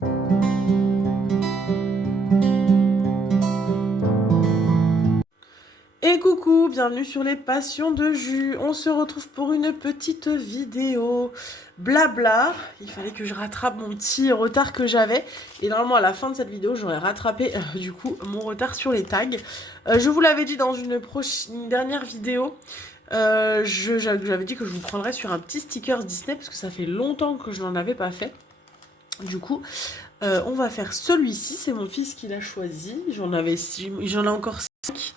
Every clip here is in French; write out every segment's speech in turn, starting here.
Et coucou, bienvenue sur les passions de jus. On se retrouve pour une petite vidéo blabla. Il fallait que je rattrape mon petit retard que j'avais. Et normalement à la fin de cette vidéo, j'aurais rattrapé du coup mon retard sur les tags. Je vous l'avais dit dans une dernière vidéo. J'avais dit que je vous prendrais sur un petit sticker Disney parce que ça fait longtemps que je n'en avais pas fait. Du coup, on va faire celui-ci. C'est mon fils qui l'a choisi. J'en ai encore 5.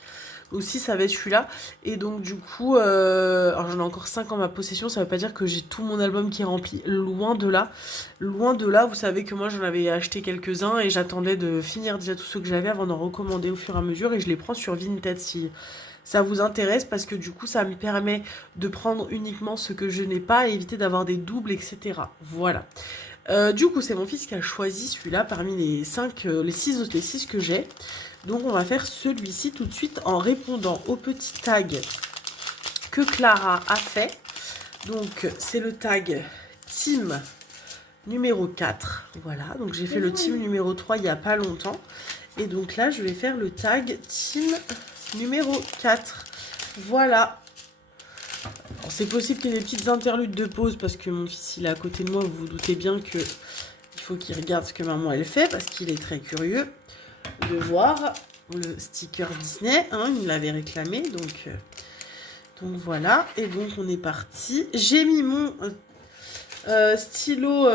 Aussi, ça va être celui-là. Et donc, du coup, alors j'en ai encore 5 en ma possession. Ça veut pas dire que j'ai tout mon album qui est rempli. Loin de là. Loin de là. Vous savez que moi, j'en avais acheté quelques-uns et j'attendais de finir déjà tous ceux que j'avais avant d'en recommander au fur et à mesure. Et je les prends sur Vinted si ça vous intéresse parce que du coup, ça me permet de prendre uniquement ce que je n'ai pas et éviter d'avoir des doubles, etc. Voilà. Du coup, c'est mon fils qui a choisi celui-là parmi les 6 que j'ai. Donc on va faire celui-ci tout de suite en répondant au petit tag que Clara a fait. Donc c'est le tag team numéro 4. Voilà, donc j'ai fait le team numéro 3 il n'y a pas longtemps. Et donc là je vais faire le tag team numéro 4. Voilà. C'est possible qu'il y ait des petites interludes de pause parce que mon fils il est à côté de moi. Vous vous doutez bien que il faut qu'il regarde ce que maman elle fait parce qu'il est très curieux de voir le sticker Disney, hein, il me l'avait réclamé, donc voilà, et donc on est parti. J'ai mis mon stylo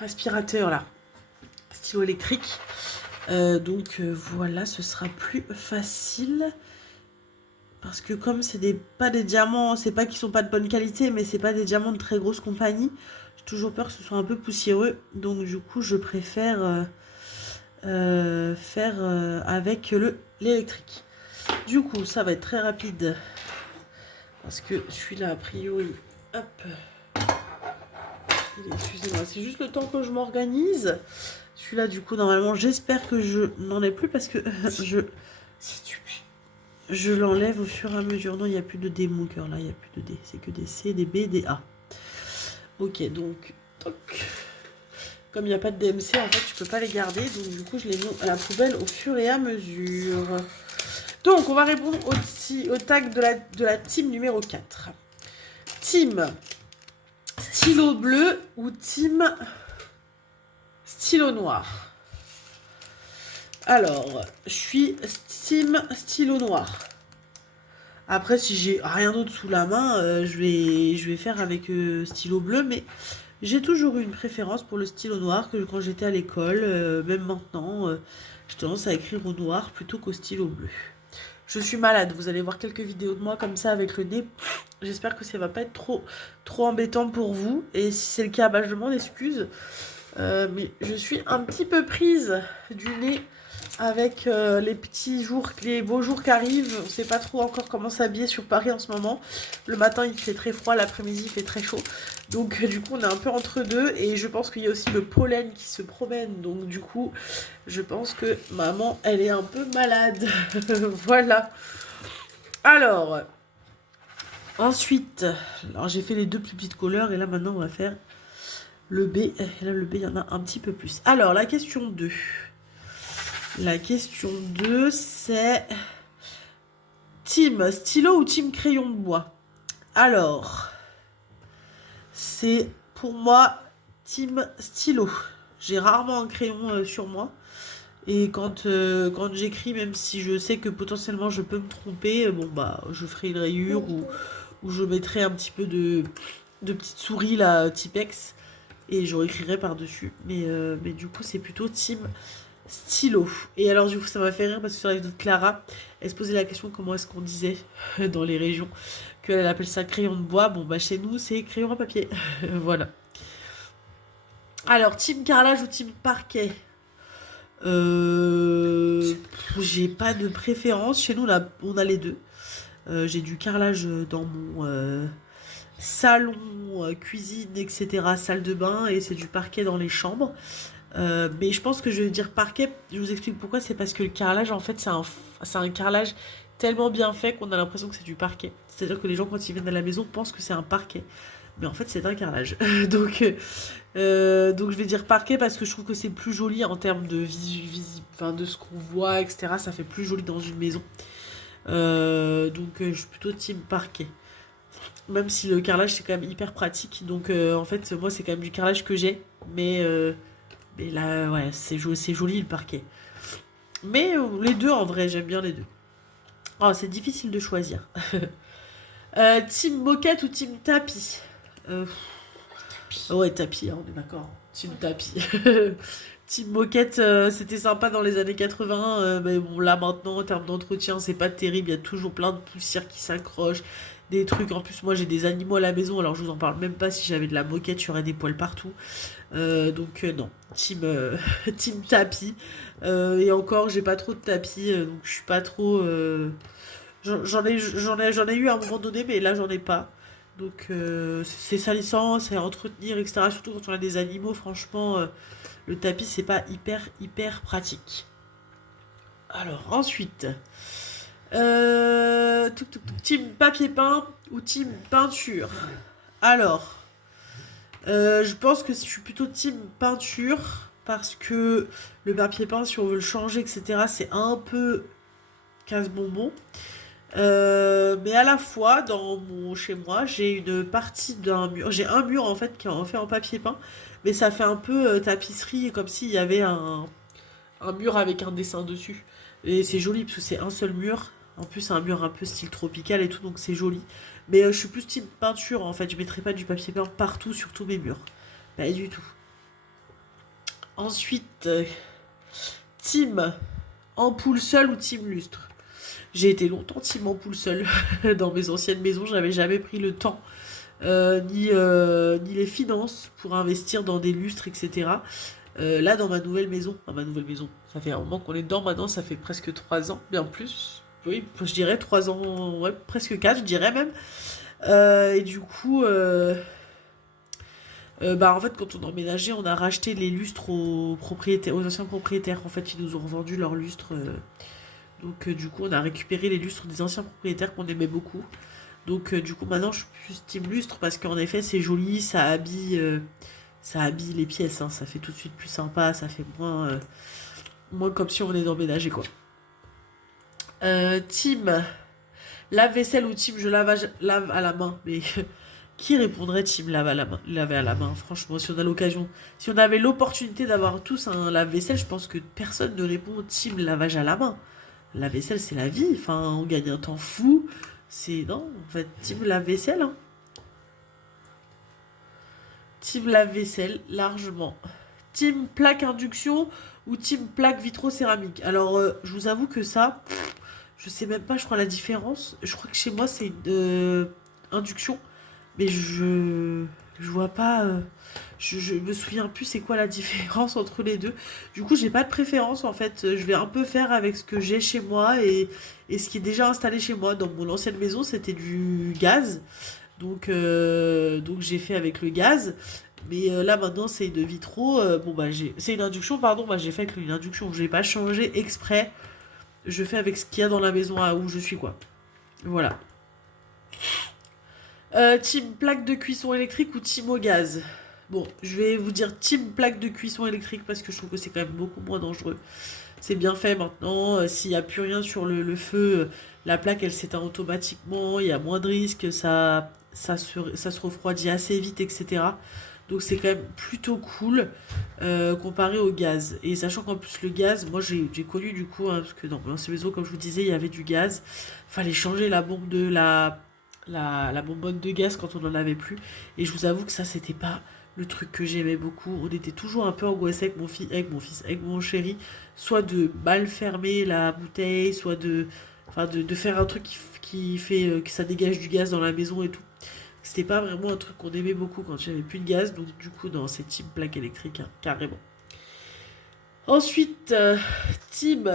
aspirateur là, stylo électrique, donc voilà, ce sera plus facile. Parce que comme c'est pas des diamants, c'est pas qu'ils sont pas de bonne qualité, mais c'est pas des diamants de très grosse compagnie, j'ai toujours peur que ce soit un peu poussiéreux, donc du coup je préfère faire avec l'électrique. Du coup, ça va être très rapide parce que celui-là, a priori, hop, excusez-moi, c'est juste le temps que je m'organise. Celui-là, du coup, normalement, j'espère que je n'en ai plus parce que je l'enlève au fur et à mesure. Non, il n'y a plus de D, mon cœur, là, il n'y a plus de D. C'est que des C, des B, des A. Ok, donc, toc. Comme il n'y a pas de DMC, en fait, tu peux pas les garder. Donc, du coup, je les mets à la poubelle au fur et à mesure. Donc, on va répondre au tag de la team numéro 4. Team stylo bleu ou team stylo noir? Alors, je suis team stylo noir. Après, si j'ai rien d'autre sous la main, je vais faire avec stylo bleu, mais j'ai toujours eu une préférence pour le stylo noir, que quand j'étais à l'école, même maintenant, j'ai tendance à écrire au noir plutôt qu'au stylo bleu. Je suis malade, vous allez voir quelques vidéos de moi comme ça avec le nez. J'espère que ça va pas être trop embêtant pour vous. Et si c'est le cas, bah, je demande excuse. Mais je suis un petit peu prise du nez avec les beaux jours qui arrivent. On sait pas trop encore comment s'habiller sur Paris en ce moment. Le matin il fait très froid, l'après-midi il fait très chaud. Donc du coup on est un peu entre deux et je pense qu'il y a aussi le pollen qui se promène. Donc du coup je pense que maman elle est un peu malade. Voilà. Alors ensuite, alors j'ai fait les deux plus petites couleurs et là maintenant on va faire le B. Et là le B il y en a un petit peu plus. Alors la question 2. La question 2, c'est team stylo ou team crayon de bois? Alors, c'est pour moi team stylo. J'ai rarement un crayon sur moi. Et quand j'écris, même si je sais que potentiellement je peux me tromper, bon bah je ferai une rayure ou je mettrai un petit peu de petites souris là, Tipex, et je réécrirai par-dessus. Mais du coup, c'est plutôt team stylo. Et alors du coup ça m'a fait rire parce que sur la vidéo de Clara, elle se posait la question comment est-ce qu'on disait dans les régions, qu'elle appelle ça crayon de bois. Bon bah chez nous c'est crayon à papier. Voilà. Alors team carrelage ou team parquet? J'ai pas de préférence. Chez nous on a les deux. J'ai du carrelage dans mon salon, cuisine, etc., salle de bain, et c'est du parquet dans les chambres. Mais je pense que je vais dire parquet. Je vous explique pourquoi. C'est parce que le carrelage, en fait, c'est un carrelage tellement bien fait qu'on a l'impression que c'est du parquet. C'est-à-dire que les gens, quand ils viennent à la maison, pensent que c'est un parquet. Mais en fait, c'est un carrelage. Donc, Donc je vais dire parquet parce que je trouve que c'est plus joli en termes de enfin, de ce qu'on voit, etc. Ça fait plus joli dans une maison. Je suis plutôt team parquet. Même si le carrelage c'est quand même hyper pratique. Donc en fait moi c'est quand même du carrelage que j'ai. Mais là ouais c'est joli le parquet. Mais les deux en vrai j'aime bien les deux. Oh c'est difficile de choisir. Team moquette ou team tapis? euh, Ouais, tapis, hein, on est d'accord. Team tapis. Team moquette, c'était sympa dans les années 80, mais bon, là maintenant, en termes d'entretien, c'est pas terrible. Il y a toujours plein de poussière qui s'accrochent, des trucs. En plus, moi, j'ai des animaux à la maison, alors je vous en parle même pas. Si j'avais de la moquette, j'aurais des poils partout. Non. Team tapis. Et encore, j'ai pas trop de tapis, donc je suis pas trop. J'en ai eu à un moment donné, mais là, j'en ai pas. Donc c'est salissant, c'est à entretenir, etc. Surtout quand on a des animaux, franchement, le tapis c'est pas hyper pratique. Alors ensuite, team papier peint ou team peinture. Alors, je pense que je suis plutôt team peinture parce que le papier peint, si on veut le changer, etc., c'est un peu casse-bonbon. Mais à la fois, chez moi, j'ai une partie d'un mur. J'ai un mur en fait qui est fait en papier peint, mais ça fait un peu tapisserie, comme s'il y avait un mur avec un dessin dessus. Et c'est joli parce que c'est un seul mur. En plus, c'est un mur un peu style tropical et tout, donc c'est joli. Mais je suis plus team peinture en fait. Je mettrai pas du papier peint partout sur tous mes murs. Pas du tout. Ensuite, team ampoule seule ou team lustre. J'ai été longtemps team ampoule seule dans mes anciennes maisons. J'avais jamais pris le temps ni les finances pour investir dans des lustres, etc. Là, dans ma nouvelle maison, ça fait un moment qu'on est dedans maintenant, ça fait presque 3 ans, bien plus. Oui, je dirais 3 ans, ouais, presque 4, je dirais même. Et du coup, en fait, quand on a emménagé, on a racheté les lustres aux propriétaires, aux anciens propriétaires. En fait, ils nous ont revendu leurs lustres. Du coup, on a récupéré les lustres des anciens propriétaires qu'on aimait beaucoup. Du coup, maintenant, je suis plus team lustre parce qu'en effet, c'est joli, ça habille les pièces, hein, ça fait tout de suite plus sympa, ça fait moins comme si on venait d'emménager, quoi. Team lave-vaisselle ou team lave à la main? Mais qui répondrait team laver à la main? Franchement, si on a l'occasion, si on avait l'opportunité d'avoir tous un lave-vaisselle, je pense que personne ne répond team lavage à la main. La vaisselle, c'est la vie. Enfin, on gagne un temps fou. C'est. Non, en fait, team lave-vaisselle. Hein. Team lave-vaisselle, largement. Team plaque induction ou team plaque vitro-céramique. Alors, je vous avoue que ça, je sais même pas, je crois, la différence. Je crois que chez moi, c'est une induction. Mais je vois pas. Je me souviens plus c'est quoi la différence entre les deux. Du coup, j'ai pas de préférence en fait. Je vais un peu faire avec ce que j'ai chez moi et ce qui est déjà installé chez moi. Dans mon ancienne maison, c'était du gaz. Donc j'ai fait avec le gaz. Mais là maintenant, c'est une vitro. C'est une induction, pardon. Bah, j'ai fait avec une induction. Je n'ai pas changé exprès. Je fais avec ce qu'il y a dans la maison où je suis, quoi. Voilà. Team plaque de cuisson électrique ou team au gaz? Bon, je vais vous dire team plaque de cuisson électrique parce que je trouve que c'est quand même beaucoup moins dangereux. C'est bien fait maintenant. S'il n'y a plus rien sur le feu, la plaque elle s'éteint automatiquement. Il y a moins de risques. Ça se refroidit assez vite, etc. Donc c'est quand même plutôt cool comparé au gaz. Et sachant qu'en plus le gaz, moi j'ai connu du coup, hein, parce que dans ces maisons, comme je vous disais, il y avait du gaz. Fallait changer la bonbonne de gaz quand on n'en avait plus. Et je vous avoue que ça, c'était pas le truc que j'aimais beaucoup. On était toujours un peu angoissé avec mon chéri, soit de mal fermer la bouteille, soit de faire un truc qui fait que ça dégage du gaz dans la maison et tout. C'était pas vraiment un truc qu'on aimait beaucoup quand il n'y avait plus de gaz, donc du coup, dans ces team plaques électriques, hein, carrément. Ensuite, team.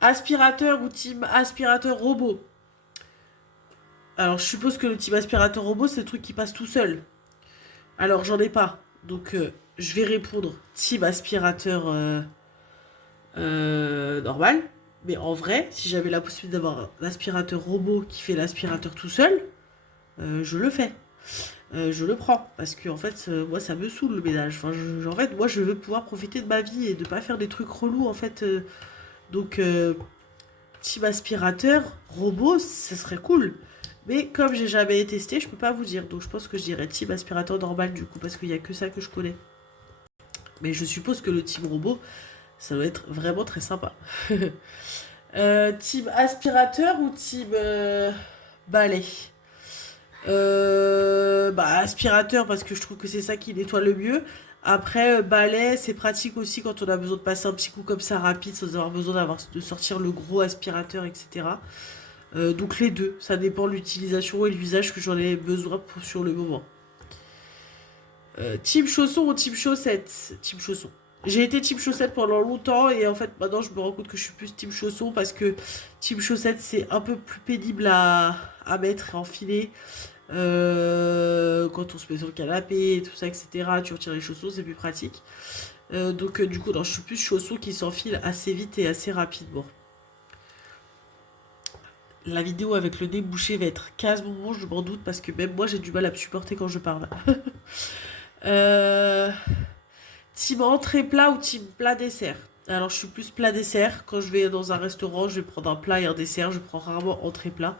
Aspirateur ou team aspirateur robot? Alors, je suppose que le type aspirateur robot, c'est le truc qui passe tout seul. Alors, j'en ai pas. Donc, je vais répondre type aspirateur normal. Mais en vrai, si j'avais la possibilité d'avoir un aspirateur robot qui fait l'aspirateur tout seul, je le fais. Je le prends parce que en fait moi ça me saoule le ménage. Enfin, en fait moi je veux pouvoir profiter de ma vie et de pas faire des trucs relous en fait. Donc type aspirateur robot ça serait cool. Mais comme j'ai jamais testé je peux pas vous dire. Donc je pense que je dirais type aspirateur normal du coup parce qu'il y a que ça que je connais. Mais je suppose que le type robot ça doit être vraiment très sympa. Type aspirateur ou type balai? Bah, aspirateur parce que je trouve que c'est ça qui nettoie le mieux. Après, balai, c'est pratique aussi quand on a besoin de passer un petit coup comme ça rapide sans avoir besoin de sortir le gros aspirateur, etc. Donc les deux, ça dépend de l'utilisation et l'usage que j'en ai besoin sur le moment. Type chausson ou type chaussette? Type chausson. J'ai été type chaussette pendant longtemps et en fait maintenant je me rends compte que je suis plus type chausson parce que type chaussette c'est un peu plus pénible à mettre et enfiler. Quand on se met sur le canapé et tout ça, etc. Tu retires les chaussons, c'est plus pratique. Donc du coup, non, je suis plus chaussons qui s'enfilent assez vite et assez rapidement. La vidéo avec le nez bouché va être 15 moments, je m'en doute, parce que même moi j'ai du mal à me supporter quand je parle. Team entrée plat ou team plat dessert? Alors je suis plus plat dessert. Quand je vais dans un restaurant, je vais prendre un plat et un dessert. Je prends rarement entrée plat.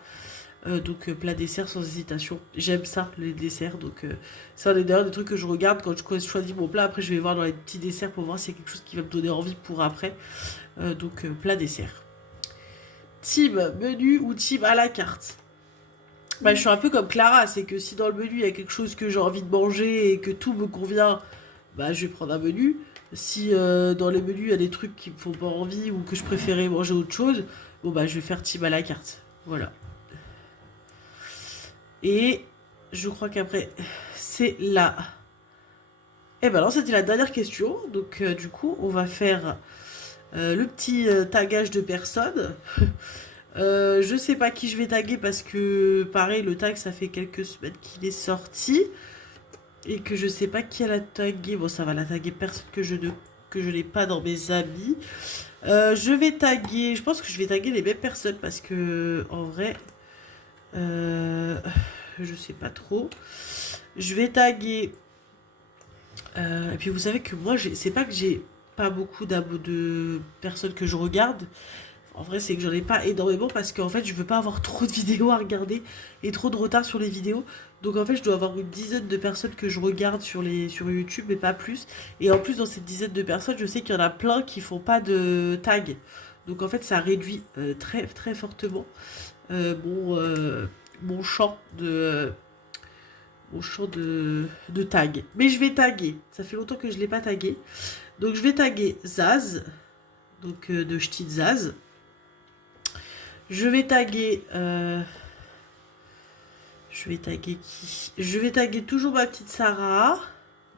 Donc plat dessert sans hésitation. J'aime ça, les desserts. Donc c'est un des trucs que je regarde quand je choisis mon plat. Après je vais voir dans les petits desserts pour voir s'il y a quelque chose qui va me donner envie pour après. Donc plat dessert. Team menu ou team à la carte? Bah, je suis un peu comme Clara, c'est que si dans le menu il y a quelque chose que j'ai envie de manger et que tout me convient, bah je vais prendre un menu. Si dans les menus il y a des trucs qui me font pas envie ou que je préférais manger autre chose, bon bah je vais faire team à la carte. Voilà. Et je crois qu'après, c'est là. Eh ben non, c'était la dernière question. Donc du coup, on va faire le petit tagage de personnes. Je sais pas qui je vais taguer parce que pareil, le tag, ça fait quelques semaines qu'il est sorti. Et que je sais pas qui elle a tagué. Bon, ça va la taguer personne que je n'ai pas dans mes amis. Je vais taguer. Je pense que je vais taguer les mêmes personnes parce que en vrai. Je sais pas trop. Je vais taguer. Et puis vous savez que moi, c'est pas que j'ai pas beaucoup de personnes que je regarde. En vrai, c'est que j'en ai pas énormément parce qu'en fait, je veux pas avoir trop de vidéos à regarder et trop de retard sur les vidéos. Donc en fait, je dois avoir une dizaine de personnes que je regarde sur YouTube, mais pas plus. Et en plus, dans cette dizaine de personnes, je sais qu'il y en a plein qui font pas de tag. Donc en fait, ça réduit très très fortement euh, mon, euh, mon champ de tag. Mais je vais taguer. Ça fait longtemps que je l'ai pas tagué. Donc je vais taguer Zaz. Donc de Ch'ti Zaz. Je vais taguer. Je vais taguer qui? Je vais taguer toujours ma petite Sarah.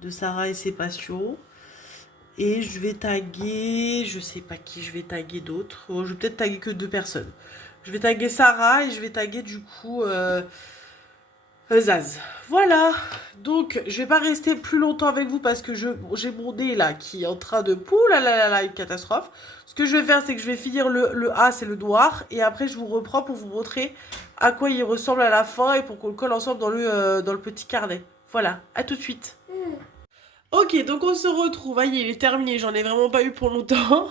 De Sarah et ses passions. Et je vais taguer. Je sais pas qui je vais taguer d'autres. Oh, je vais peut-être taguer que deux personnes. Je vais taguer Sarah et je vais taguer du coup. Zaz. Voilà. Donc, je vais pas rester plus longtemps avec vous parce que j'ai mon nez là qui est en train de... Pouh là là là là, une catastrophe. Ce que je vais faire, c'est que je vais finir le A, c'est le noir. Et après, je vous reprends pour vous montrer à quoi il ressemble à la fin et pour qu'on le colle ensemble dans le petit carnet. Voilà. À tout de suite. Ok, donc on se retrouve. Ah, il est terminé. J'en ai vraiment pas eu pour longtemps.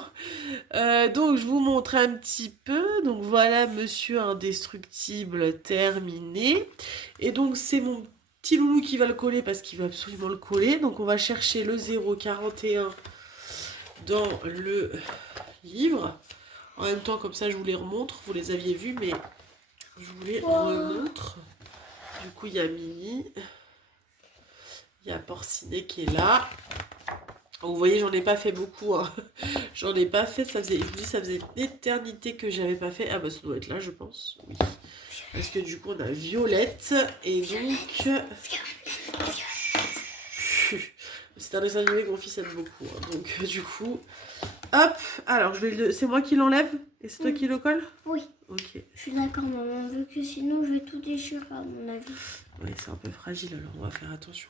Donc je vous montre un petit peu. Donc voilà, Monsieur Indestructible terminé. Et donc c'est mon petit loulou qui va le coller parce qu'il va absolument le coller. Donc on va chercher le 0,41 dans le livre. En même temps, comme ça, je vous les remontre. Vous les aviez vus, mais je vous les remontre. Du coup, il y a Mini. Il y a Porcinet qui est là. Vous voyez, j'en ai pas fait beaucoup. Hein. J'en ai pas fait. Ça faisait, je vous dis, ça faisait une éternité que j'avais pas fait. Ah bah ça doit être là, je pense. Oui. Parce que du coup, on a Violette. Et donc... C'est un dessin animé que mon fils aime beaucoup. Hein. Donc du coup... Hop. Alors, c'est moi qui l'enlève et c'est toi qui le colle? Oui. Ok. Je suis d'accord, maman. Vu que sinon, je vais tout déchirer, à mon avis. Oui, c'est un peu fragile, alors on va faire attention.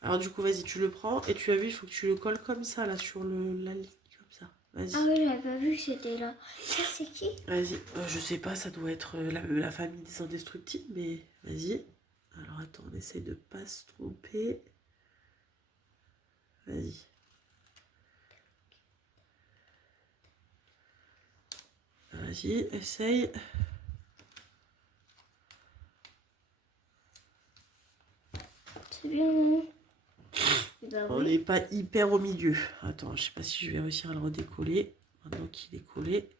Alors du coup, vas-y, tu le prends et tu as vu, il faut que tu le colles comme ça, là, sur la ligne, comme ça. Vas-y. Ah oui, j'avais pas vu que c'était là. Ça, c'est qui? Vas-y. Je sais pas, ça doit être la famille des indestructibles, mais vas-y. Alors attends, on essaye de pas se tromper. Vas-y. Vas-y, essaye. C'est bien, non? Bah On oui. n'est pas hyper au milieu. Attends, je sais pas si je vais réussir à le redécoller. Maintenant qu'il est collé.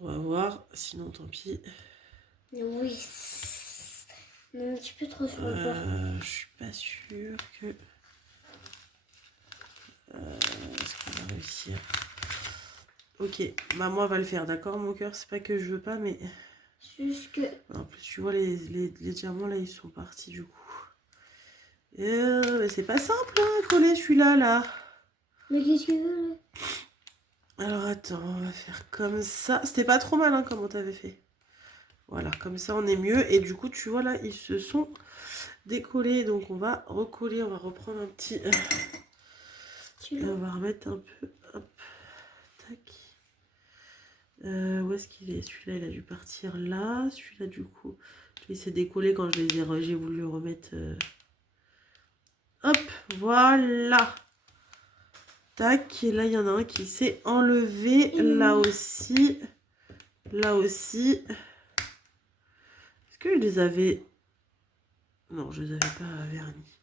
On va voir. Sinon, tant pis. Oui. Non, un petit peu trop sur le bord. Je suis pas sûre que... est-ce qu'on va réussir? Ok, bah moi on va le faire, d'accord mon cœur? C'est pas que je veux pas, mais... Juste que... En plus, tu vois, les diamants là, ils sont partis du coup. Mais c'est pas simple, hein, coller celui-là, là. Mais qu'est-ce que tu veux, là? Alors attends, on va faire comme ça. C'était pas trop mal, hein, comment t'avais fait. Voilà, comme ça on est mieux. Et du coup, tu vois là, ils se sont décollés. Donc on va recoller, on va reprendre un petit... et on va remettre un peu... Hop, tac. Où est-ce qu'il est? Celui-là, il a dû partir là. Celui-là, du coup, il s'est décollé quand j'ai voulu le remettre... Hop, voilà. Tac, et là, il y en a un qui s'est enlevé. Là aussi. Là aussi. Est-ce que je les avais... Non, je les avais pas vernis.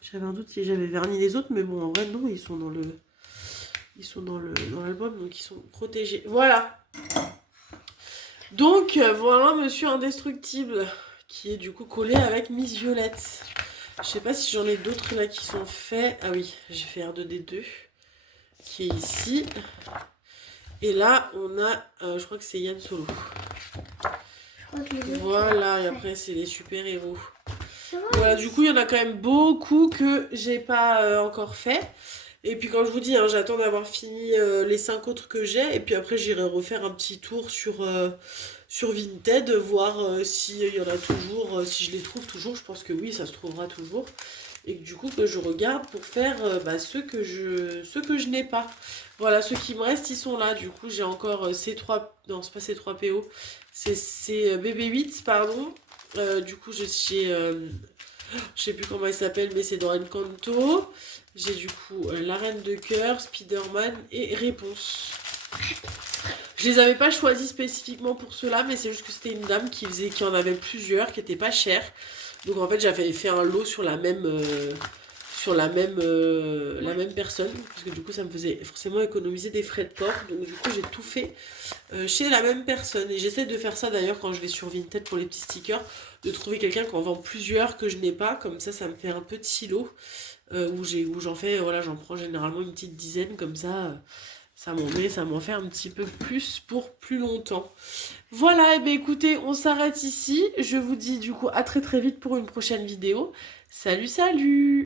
J'avais un doute si j'avais verni les autres, mais bon, en vrai, non, ils sont dans le... Ils sont dans l'album, donc ils sont protégés. Voilà. Donc, voilà Monsieur Indestructible, qui est du coup collé avec Miss Violette. Je sais pas si j'en ai d'autres là qui sont faits. Ah oui, j'ai fait R2D2, qui est ici. Et là, on a, je crois que c'est Yann Solo. Voilà, et après, c'est les super-héros. Voilà, du coup, il y en a quand même beaucoup que j'ai pas encore fait. Et puis, quand je vous dis, hein, j'attends d'avoir fini les 5 autres que j'ai. Et puis après, j'irai refaire un petit tour sur Vinted, voir s'il y en a toujours, si je les trouve toujours. Je pense que oui, ça se trouvera toujours. Et que, du coup, que je regarde pour faire ceux que je n'ai pas. Voilà, ceux qui me restent, ils sont là. Du coup, j'ai encore C3... Non, c'est pas C3 PO. C'est BB8, pardon. Du coup, j'ai... je sais plus comment il s'appelle, mais c'est dans Encanto. J'ai du coup la Reine de Cœur, Spider-Man et Réponse. Je les avais pas choisis spécifiquement pour ceux-là, mais c'est juste que c'était une dame qui en avait plusieurs, qui était pas chère. Donc en fait, j'avais fait un lot sur la même la même personne, parce que du coup, ça me faisait forcément économiser des frais de port. Donc du coup, j'ai tout fait chez la même personne. Et j'essaie de faire ça d'ailleurs quand je vais sur Vinted pour les petits stickers, de trouver quelqu'un qui en vend plusieurs que je n'ai pas. Comme ça me fait un petit lot où j'en fais, voilà, j'en prends généralement une petite dizaine, comme ça, ça m'en fait un petit peu plus pour plus longtemps. Voilà, et bien écoutez, on s'arrête ici. Je vous dis du coup à très très vite pour une prochaine vidéo. Salut, salut!